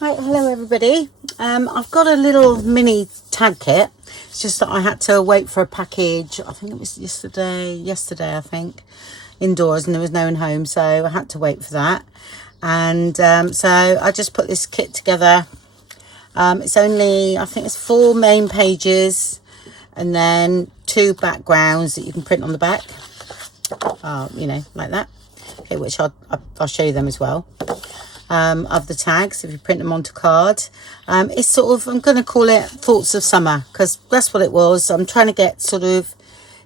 Right, hello everybody. I've got a little mini tag kit. It's just that I had to wait for a package. I think it was yesterday I think, indoors, and there was no one home, so I had to wait for that. And so I just put this kit together. It's only, I think it's 4 main pages and then 2 backgrounds that you can print on the back, you know, like that. Okay, which I'll show you them as well. Of the tags, if you print them onto card. It's sort of, I'm going to call it Thoughts of Summer, because that's what it was. I'm trying to get sort of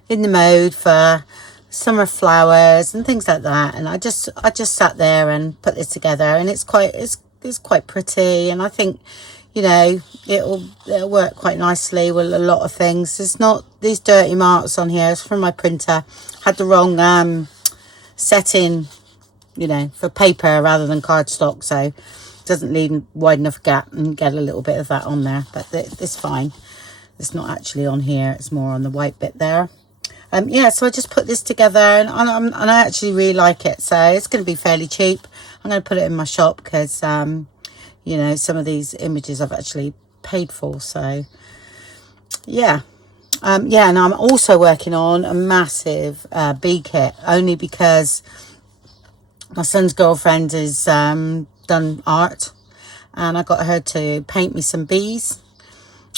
in the mode for summer flowers and things like that, and I just sat there and put this together, and it's quite pretty, and I think, you know, it'll work quite nicely with a lot of things. There's not these dirty marks on here. It's from my printer. Had the wrong setting, you know, for paper rather than cardstock, so it doesn't leave wide enough gap and get a little bit of that on there, but it's fine. It's not actually on here, it's more on the white bit there. Yeah, so I just put this together, and I actually really like it, so it's going to be fairly cheap. I'm going to put it in my shop because you know, some of these images I've actually paid for, so yeah. Yeah, and I'm also working on a massive bee kit, only because my son's girlfriend has done art, and I got her to paint me some bees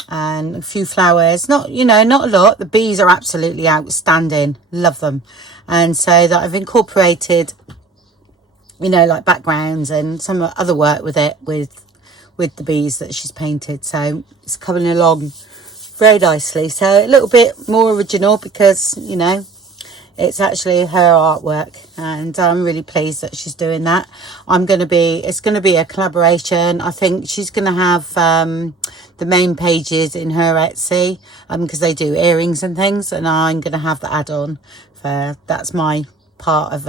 and a few flowers. Not, you know, not a lot. The bees are absolutely outstanding. Love them. And so that I've incorporated, you know, like backgrounds and some other work with it, with the bees that she's painted. So it's coming along very nicely. So a little bit more original because, you know, it's actually her artwork, and I'm really pleased that she's doing that. It's going to be a collaboration. I think she's going to have the main pages in her Etsy, because they do earrings and things, and I'm going to have the add-on. That's my part of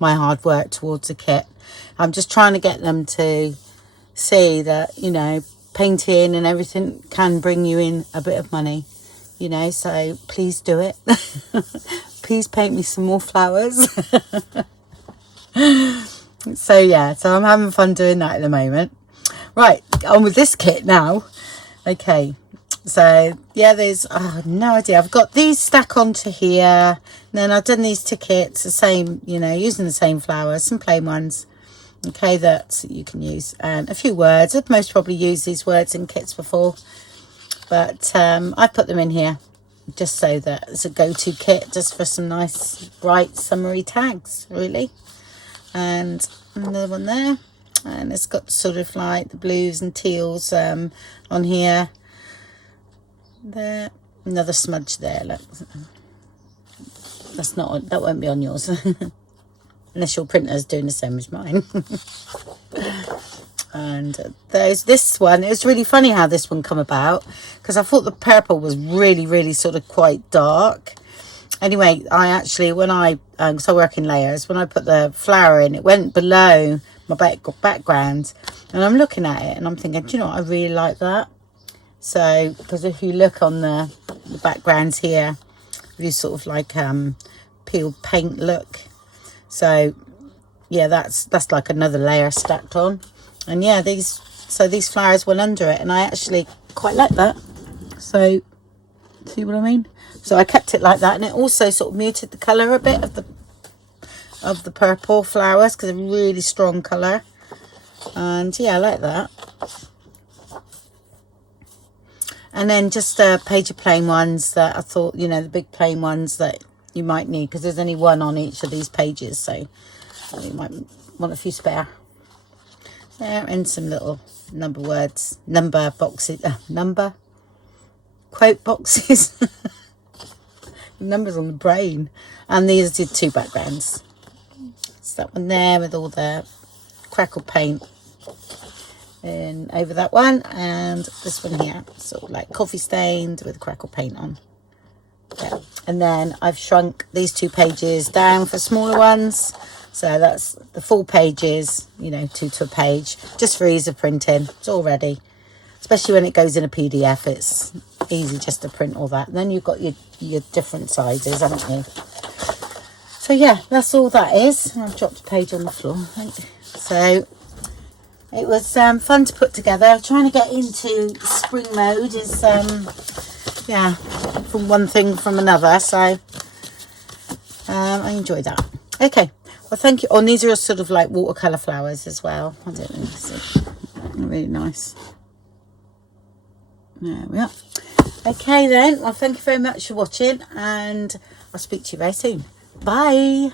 my hard work towards the kit. I'm just trying to get them to see that, you know, painting and everything can bring you in a bit of money, you know, so please do it. Please paint me some more flowers. So yeah, so I'm having fun doing that at the moment. Right, on with this kit now. Okay, so yeah, there's no idea. I've got these stack onto here, and then I've done these tickets the same, you know, using the same flowers, some plain ones, okay, that you can use, and a few words. I've most probably used these words in kits before, but I put them in here just so that it's a go-to kit, just for some nice bright summery tags, really. And another one there, and it's got sort of like the blues and teals on here. There, another smudge there. Look, that won't be on yours unless your printer's doing the same as mine. And this one, it was really funny how this one come about, because I thought the purple was really sort of quite dark. Anyway, I actually, when I so I work in layers, when I put the flower in, it went below my background, and I'm looking at it and I'm thinking, do you know what, I really like that. So because if you look on the backgrounds here, you sort of like peeled paint look. So yeah, that's like another layer stacked on. And yeah, these flowers went under it, and I actually quite like that. So see what I mean? So I kept it like that, and it also sort of muted the colour a bit of the purple flowers, because they're really strong colour. And yeah, I like that. And then just a page of plain ones that I thought, you know, the big plain ones that you might need, because there's only one on each of these pages, so you might want a few spare. There, and some little number boxes, quote boxes. Numbers on the brain. And these did 2 backgrounds. It's that one there with all the crackle paint and over that one, and this one here, sort of like coffee stained with crackle paint on. Yeah. And then I've shrunk these 2 pages down for smaller ones. So that's the full pages, you know, 2 to a page, just for ease of printing. It's all ready. Especially when it goes in a PDF, it's easy just to print all that. And then you've got your different sizes, haven't you? So yeah, that's all that is. I've dropped a page on the floor, I think. So It was fun to put together. Trying to get into spring mode is, yeah, from one thing from another. So I enjoyed that. Okay, well, thank you. Oh, and these are sort of like watercolour flowers as well. I don't know. See. Really nice. There we are. Okay then. Well, thank you very much for watching, and I'll speak to you very soon. Bye.